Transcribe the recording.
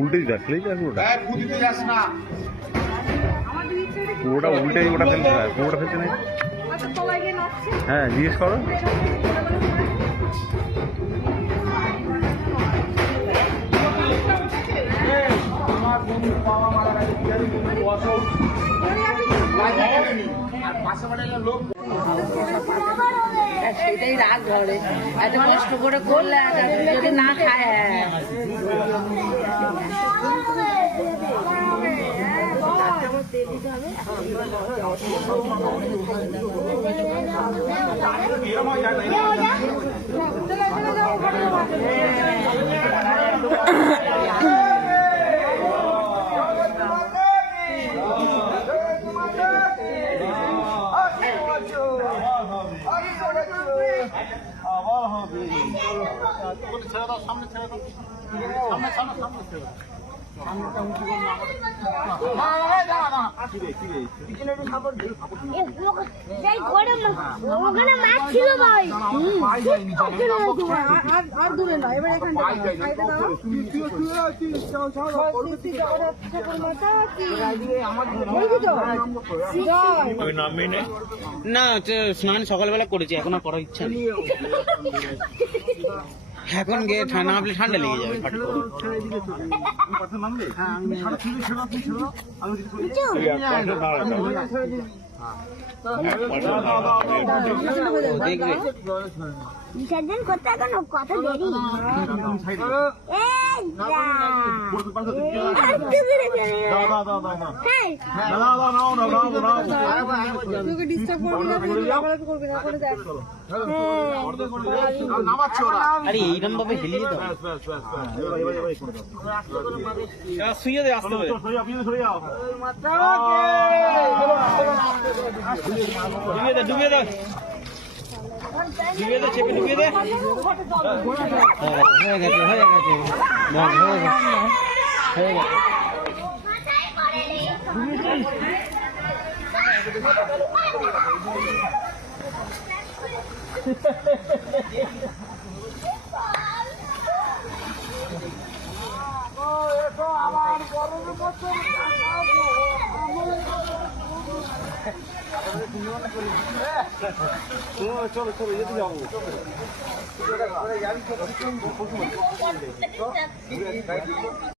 উল্টে দেখলেই যাস না, পুরোটা উল্টে ওটা ফেলতে হয়, পুরোটা ফেলতে নেই। হ্যাঁ জিজ্ঞেস করো। সেটাই রাগ ঘরে, এত কষ্ট করে করলে যদি না খায়। ওখানে মাছ ছিল ভাই, আর দূরে না, এবার এখান না স্নান সকালবেলা করেছি, এখন আর করার ইচ্ছা নেই। এখন গিয়ে নামলে ঠান্ডা লেগে যাবে। দেখবে বিসর্জন করতে এখন কত দেরি। আরে এইরকম ভাবে হেলিয়ে দাও, শুয়ে দে, আসতে হবে। ডুবিয়ে দে, চেপে ডুবিয়ে দে। হয়ে গেছে, হয়ে গেছে, হয়ে গেছে। চলো চলো যেতে যাবো।